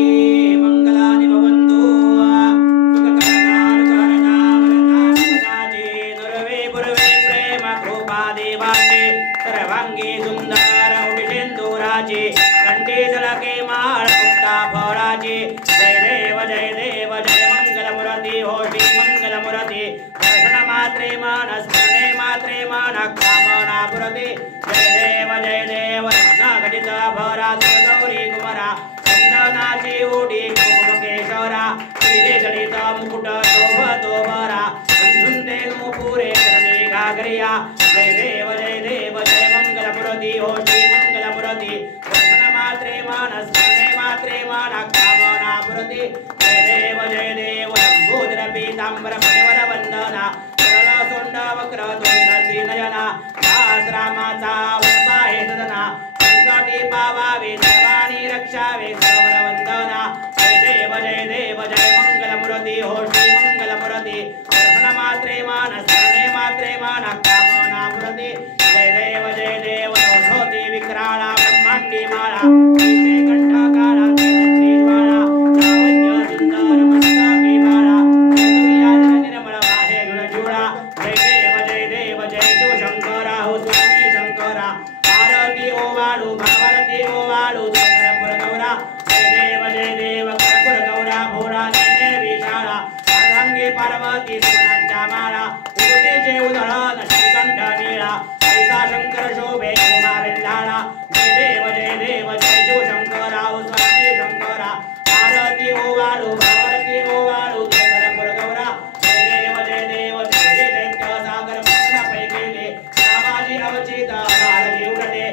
मंगलानि भवन्तु दुर्वे पुरवे प्रेम कृपा देवाचे सर्वांगी सुंदर उडिसेंदुराचे कंठी झलके माळ मुक्ता फळाचे जय देव जय मंगलमूर्ती हो श्री मंगलमूर्ती दर्शन मात्रे मन स्मरणे मात्रे मन कामना पुरते जय देव रत्न घटित भरात गौरी कुमारा चंदनाची उडी कुंभकेश्वरा श्री गणित मुकुट शोभतो भरा धुंदे पुरे करणे घागरिया जय देव जय मंगलमूर्ती हो श्री मंगलमूर्ती दर्शन मात्रे मन स्मरणे मात्रे मन कामना पुरते जय देव लंबोदर पीतांबर फणिवर वंदना सरळ सोंड वक्र तोंड नयना दास रामाचा वरपाहे सदना संकटी पावावे देवानी रक्षावे सर्वर वंदना जय देव जय मंगलमूर्ती हो श्री मंगलमूर्ती दर्शन मात्रे मान स्मरणे मात्रे मान कामना पुरते जय देव नवधोती विक्राळा ब्रह्मांडी माळा कंठ काळा ज्वाळा लावण्य सुंदर मस्तकी बाळा निर्मळ वाहे जुळा जय देव जय शिवशंकरा हो स्वामी शंकरा आरती ओवाळू भावरती ओवाळू करपुर गौरा जय देव करपुर गौरा भोळा नेने विशाळा अर्धांगी पार्वती सोनांच्या माळा उदतीचे उधळण श्रीकंठ नीळा ऐसा शंकर शोभे उमा विल्हाळा जय देव जय शिवशंकरा हो स्वामी शंकरा आरती ओवाळू भावरती ओवाळू करपुर गौरा जय देव दैत्य सागर मंथन पैकेले रामाजी अवचित बालजी उरले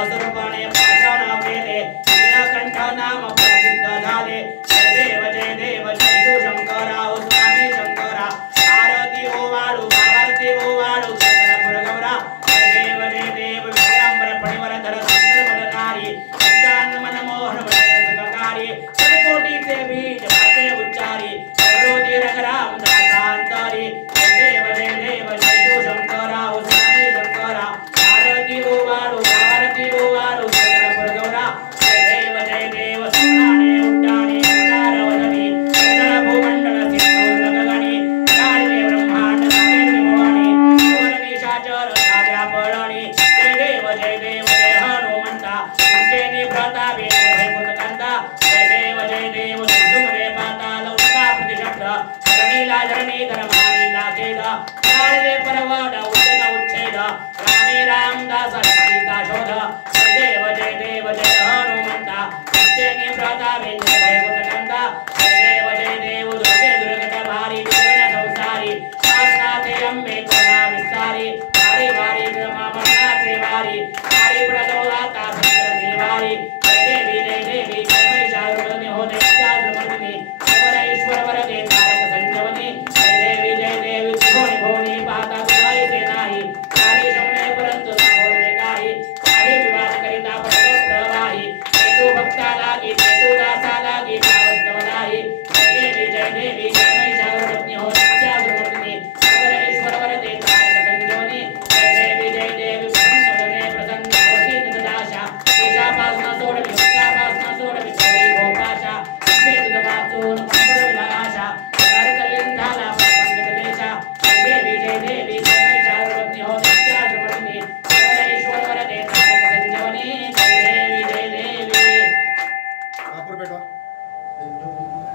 असुरपणे पाषाण केले नीलकंठ नाम प्रसिद्ध झाले जय देव जय शिवशंकरा हो स्वामी शंकरा आरती ओवाळू भावारती ओवाळू करपुर गौरा जय देव विद्यांबर फणिवर धर सुंदर मदनारी पंचांग मनमोहन मनकारी कोटीचे बीज भाते उच्चारी करोती रघुराम दासांतरी जय देव जय शिवशंकरा हो स्वामी शंकरा आरती ओवाळू भावारती ओवाळू करपुर गौरा जय देव सुनाने उड्डाणे उदारवदनी भूमंडल सिंहगणी काळे ब्रह्मांड त्रिभुवनी निशाचर साध्या पळणी जय देव जय हनुमंता तुमचे प्रतापे भयभूत कांता जय देव सुमरे पाताल उल्का प्रतिशब्द धरणीला धरणी धर्मानीला खेद काळे परवड उच्चन उच्छेद रामे रामदास सीता शोध जय देव जय हनुमंता तुमचे प्रतापे भयभूत कांता जय देव दुर्गे दुर्गट भारी दुर्गण संसारी नाथनाथे अंबे करुणा विस्तारी वारी वारी ब्रह्मा मरणाचे वारी वारी प्रदोदाता संकर देवारी जय देवी जय महिषासुरमर्दिनी हो दैत्यासुरमर्दिनी ईश्वर वरदे तारक संजीवनी जय देवी त्रिभुवनी भुवनी पाहता तुझाई से नाही सारी शमने परंतु साहोरले काही विवाद करिता पडतो प्रवाही तू भक्ता लागी तू दासा लागी भावस्तव नाही जय देवी जय महिषासुरमर्दिनी हो दैत्यासुरमर्दिनी ईश्वर वरदे तारक संजीवनी जय देवी प्रसन्न होती निदाशा ईशापासना सोडवी भक्तापासना सोडवी कोई भोपाशा अंबे तुझ वाचून मंगळ विलासा करकल्लीन झाला पंकजलेशा जय देवी जय महिषासुरमर्दिनी हो दैत्यासुरमर्दिनी ईश्वर वरदे तारक संजीवनी जय देवी कापूर पेटवा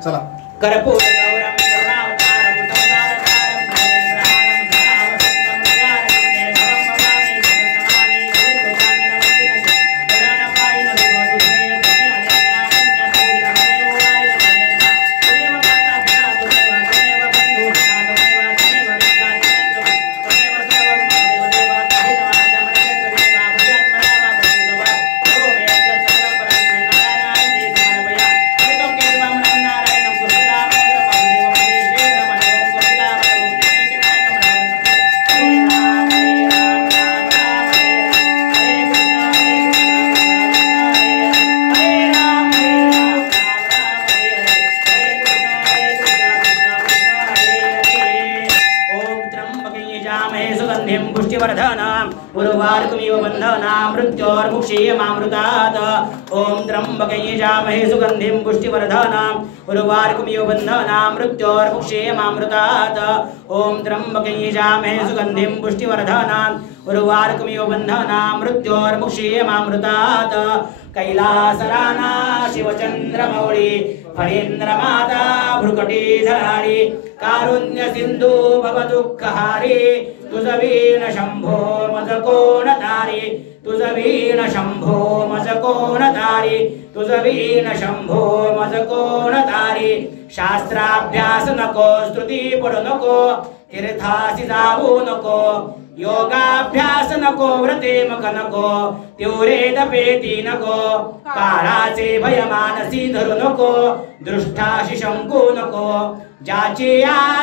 चला कर्पूर गौरम करुणावतारम संसारसारम धनेन्द्रहारम धनावसंतम हृदयारण्ये भवं भवामि नमामि गोविन्दोपाङ्गनवन्दिनं गणनपायिन विमोदुषे दुनियान्यान्यपूर्णमदेवाय नमः त्वमेव माता पिता त्वमेव बन्धुः त्वमेव विद्यादिनन्दं त्वमेव सर्वं मम देवदेव ताहि नमः चमनचन्द्रदेवा भुजात्मना वा भवेद्वा यो मे अद्य सकलं परं नारायणाय समर्पया अमितं केशवं नारायणं कृष्णरामं पुष्टिवर्धनम् उर्वारुकमिव बन्धना मृत्योर्मुक्षीयमामृतात् ॐ त्र्यम्बके यजामहे सुगन्धिं पुष्टिवर्धनम् उर्वारुकमिव बन्धना मृत्योर्मुक्षीयमामृतात् ॐ त्र्यम्बके यजामहे सुगन्धिं पुष्टिवर्धनम् उर्वारुकमिव बन्धना मृत्योर्मुक्षीयमामृतात् कैलासराना शिवचन्द्रमौळि फणीन्द्रमाता भ्रुकटीधराणि कारुण्य सिन्धु भवदुःखहारी तुझवीण शंभो मजकोण तारी तुझवीण शंभो मजकोण तारी तुझवीण शंभो मजकोण तारी शास्त्राभ्यास नको स्तुती पडू नको तीर्थासी जाऊ नको योगाभ्यास नको व्रते मक नको तीव्रे तपेती नको काळाचे भय मानसी धरू नको दृष्टाशी शंकू नको ज्याचे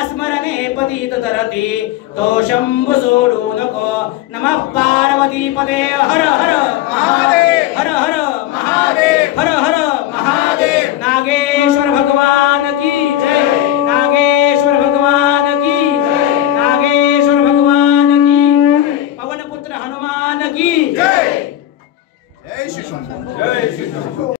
स्मरणे पतित तरती तो शंभु सोडू नको नमः पार्वती पदे हर हर महादेव हर हर महादेव हर हर महादेव नागेश्वर भगवान की जय नागेश्वर भगवान की जय नागेश्वर भगवान की पवन पुत्र हनुमान की जय जय श्री शंभू जय श्री शंभू।